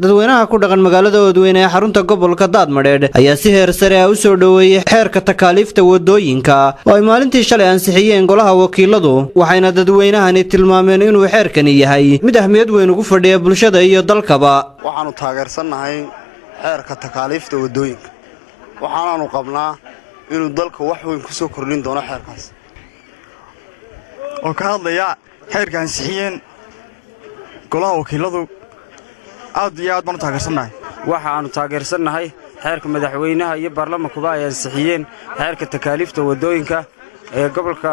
dadweynaha ku dhaqan magaalada Oodweyne ee xarunta gobolka Daadmareed ayaa si heer sare ah u soo dhaweeyay xeerka takaaliifta wadooyinka oo ay maalintii shalay ansixiyeen golaha wakiiladu waxayna dadweynahani tilmaameen inuu xeerkani yahay mid ahmiyad weyn ugu fadhiya bulshada iyo dalkaba. waxaanu taageersanahay xeerka takaaliifta wadooyinka waxaanu qabnaa inuu dalka wax weyn ku soo kordhin doono xeerkaas oo ka hadlaya xeerka ansixiyeen golaha wakiiladu aad iyo aad baan u taageersanahay. waxaanu taageersanahay xeerka madaxweynaha iyo baarlamaankuba ay ansixiyeen xeerka takaaliifta wadooyinka ee gobolka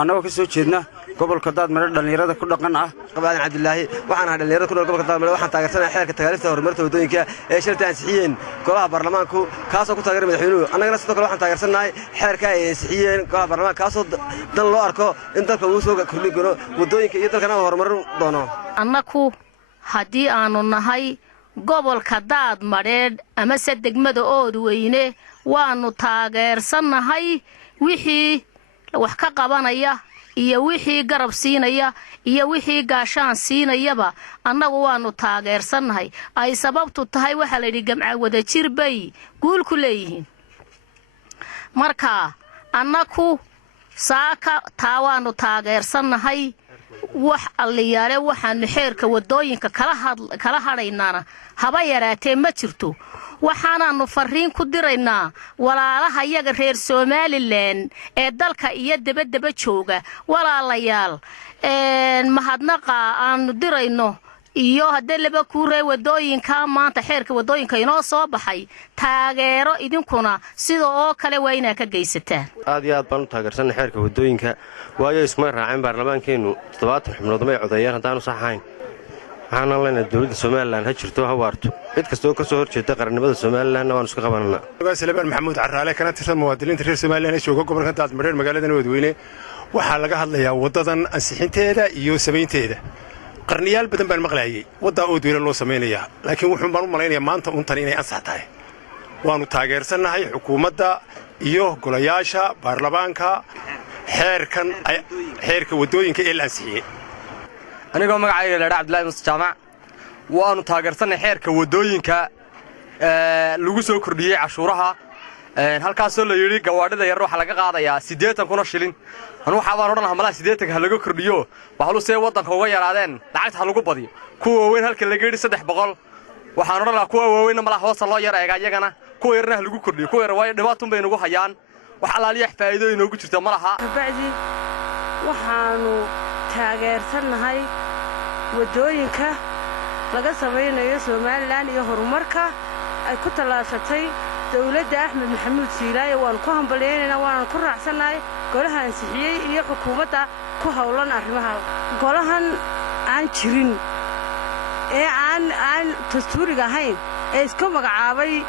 anagoo ka soo jeedna gobolka Daadmareed dhalinyarada ku dhaqan ah. Qabaan Cabdilaahi waxaan dhalinyarada ku gobolka Daadmareed waxaan taageersanahay xeerka takaaliifta horumarta wadooyinka ee shirta ansixiyeen golaha baarlamaanku kaasoo ku taageeray madaxweynuhu. annagana sidoo kale waxaan taageersanahay xeerka ay ansixiyeen golaha baarlamaanka kaasoo dan loo arko in dalka uu soo kordhin karo wadooyinka iyo dalkana horumarin doono. annaku haddii aanu nahay gobolka Daadmareed ama degmada Oodweyne waanu taageersanahay wixii wax ka qabanaya iyo wixii garab siinaya iyo wixii gaashaan siinayaba annagu waanu taageersanahay ay sababtu tahay waxa la yiri gamca wada jir bay guul ku leeyihiin. marka annaku saaka taawaanu taageersanahay wax alliyaale waxaan xeerka wadooyinka kala hadhaynana haba yaraatee ma jirto. waxaanaanu fariin ku diraynaa walaalaha iyaga reer Somaliland ee dalka iyo dabadaba jooga walaalayaal mahadnaqa aanu dirayno iyo hadee laba kuurey wadooyinka maanta xeerka wadooyinka inoo soo baxay taageero idinkuna sidoo kale waa inaa ka geysataan. aad iyo aad baan u taageersanay xeerka wadooyinka waayo isma raacin baarlamaankeenu 70 xubnood ma ay codeeyeen hadaan saxayn. waxaan leenahay dawladda Soomaaliland ha jirto ha waarto cid kastoo ka soo horjeeda qarannimada Soomaaliland waan isku qabananaa. Salebaan Maxamuud Caraale kana tirsan muwaadiniinta reer Soomaaliland ee jooga gobolka Daadmareed magaalada Oodweyne waxaa laga hadlayaa wadadan ansixinteeda iyo sameynteeda. qarniyaal badan baan maqlaayay wada Oodweyne loo sameeynaya laakiin wuxuu baan u maleynayaa maanta untan inay ansax tahay. waanu taageersanahay xukuumadda iyo golayaasha baarlamaanka xeerka wadooyinka ee la ansixiyay. anigoo magacayga la Cabdilaahi Muuse Jaamac waanu taageersanay xeerka wadooyinka lagu soo kordhiyay cashuuraha halkaas oo la yiri gawaadhida yar waxa laga qaadayaa 80 shilin. waxa baan oran lahaa malaha 80 ha laga kordhiyo waxa uu see wadanka uga yaraadeen lacagta lagu badiyo kuwa weyn halka laga yiri 300 waxaan oran lahaa kuwa weyn malaha hoos loo yar eega iyagana kuwa yarna lagu kordhiyo kuwa yar way dhibaato bay nagu hayaan wax alaaliya faa'iido inoogu jirto malaha. bacdi waxaanu taageersanahay wadooyinka laga sameeyo Soomaaliland iyo horumarka ay ku talaashatay dawladda Axmed Maxamuud Siilaaye waan ku hambalyeynaa waan ku raacsanahay golaha ansixiyay iyo xukuumadda ku hawlan arrimaha golahan aan jirin ee aan dastuuriga ahayn ee isku magacaabay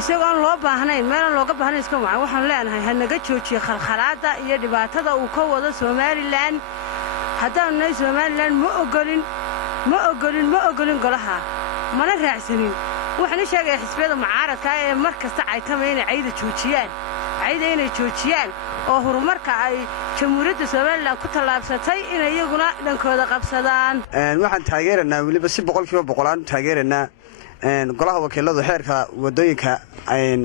isagoo aan loo baahnayn meel looga baahnayn isku magacaabay waxaan leenahay hanaga joojiyo khalkhalaada iyo dhibaatada uu ka wado Soomaaliland. haddaan nahay Soomaaliland ma ogolin golaha mana raacsanin. waxaan sheegay xisbiyada mucaaradka ee markasta ay tameeyeen inay joojiyaan oo horumarka ay jamhuuriyadda Soomaaliland ku talaabsatay inay iyaguna dhankooda qabsadaan. waxaan taageeranaa waliba si 100% aan taageeranaa golaha wakiiladu xeerka wadooyinka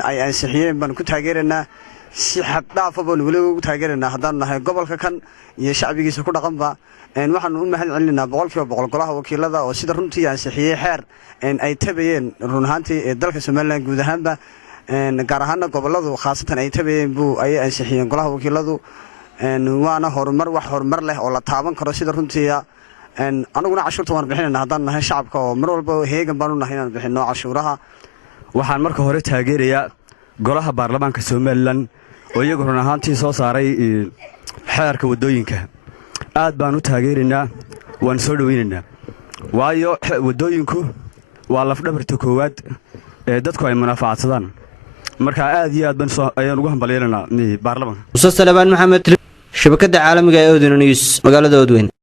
ay ansixiyeen baan ku taageeranaa si xad dhaaf ah baan waliba ugu taageeranaa haddaan nahay gobolka kan iyo shacbigiisa ku dhaqanba. waxaan u mahad celinaa 100% golaha wakiilada oo sida runtii ansixiyay xeer ay tabayeen run ahaantii ee dalka Soomaaliland guud ahaanba gaar ahaan goboladu khaasatan ay tabayeen buu ay ansixiyeen golaha wakiiladu. waana horumar leh oo la taaban karo sida runtii anaguna cashuurta waan bixinayna haddaan nahay shacabka oo mar walba heegan baan u nahay inaan bixino cashuuraha. waxaan marka hore taageerayaa golaha baarlamaanka Soomaaliland oo iyagu run ahaantii soo saaray xeerka wadooyinka aad baan u taageeraynaa waan soo dhaweynaynaa waayo wadooyinku waa laf dhabarta koowaad ee dadku ay manfaacadsadaan. marka aad iyo aad baan ayaan ugu hambalyeynaa baarlamaanka. Muuse Salebaan Maxamed shabakada caalamiga ee Oodweyne News magaalada Oodweyne.